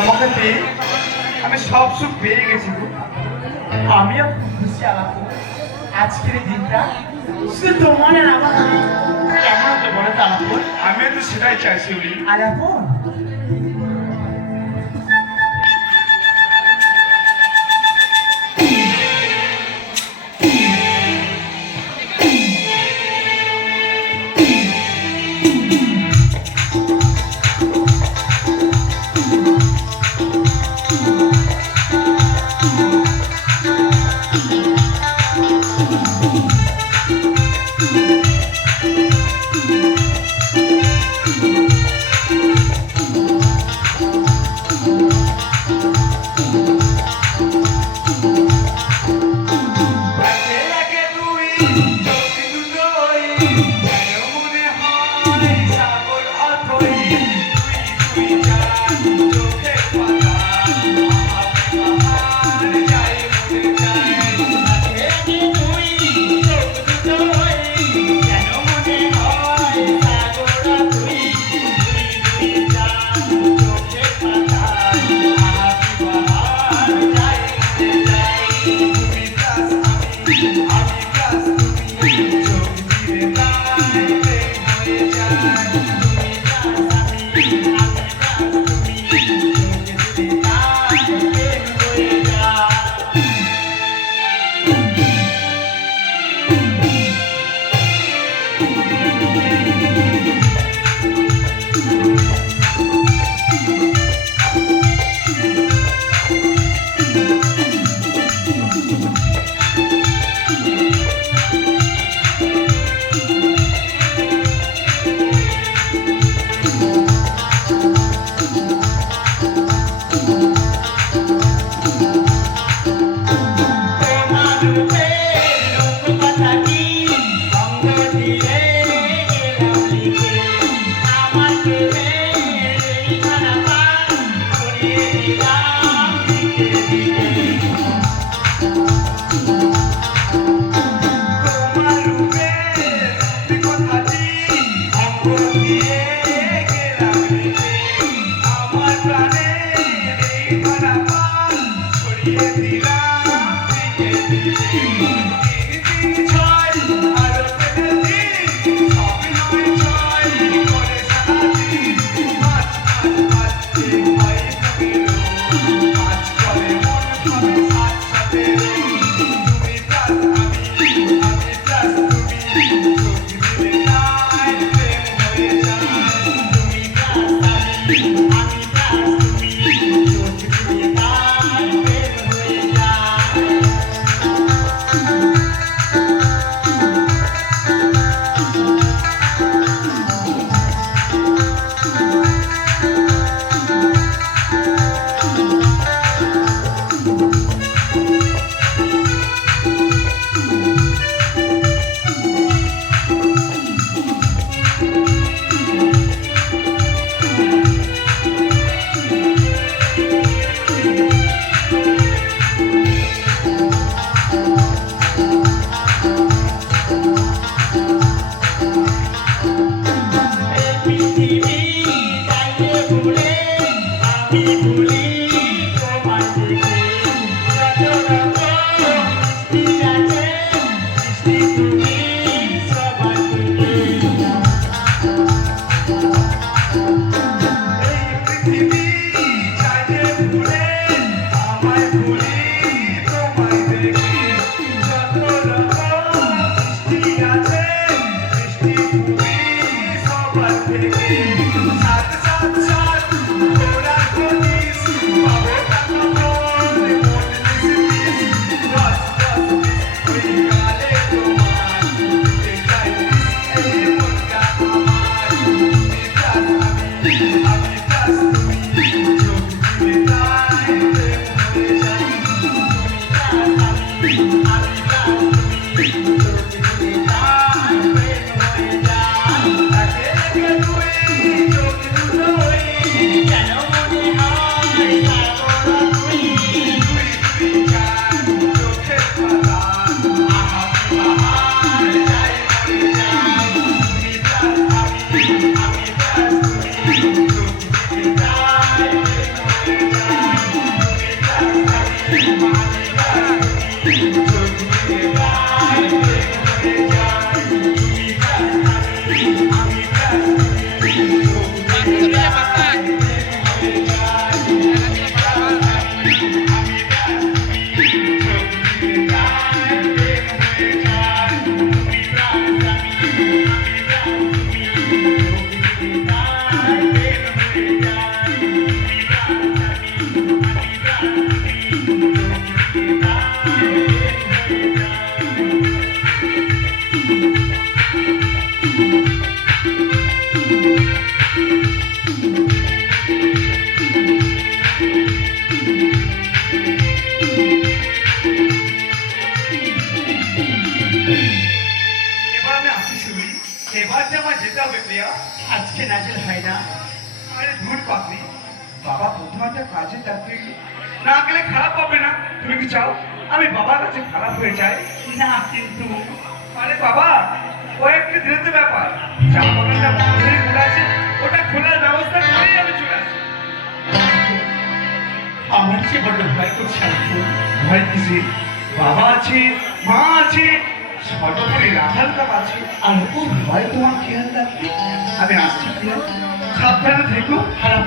তোমাকে পেয়ে আমি সব সুখ পেয়ে গেছি গো। আমিও খুব খুশি আলাপন। আজকের এই দিনটা শুধু তোমার আর আমার কেমন হতে বলে তো আলাপন? আমিও তো সেটাই চাইছি উনি। আলাপন একটা কাজে থাকতে না গেলে খারাপ হবে না? তুমি কি চাও আমি বাবার কাছে খারাপ হয়ে যাই? না কিন্তু আরে বাবা, ও একটু ধীরে ব্যাপার। চা বাগানটা বন্ধ হয়ে খোলা আছে, ওটা খোলার ব্যবস্থা করেই আমি চলে আসি। আমার যে বড্ড ভয় করছে আঙ্কেল। ভয় কিসে? বাবা আছে, মা আছে, সর্বোপরি রাখাল কাপ আছে। আঙ্কুল ভয় তোমার খেয়াল রাখবে। আমি আসছি প্রিয়া, সাবধানে থেকো। খারাপ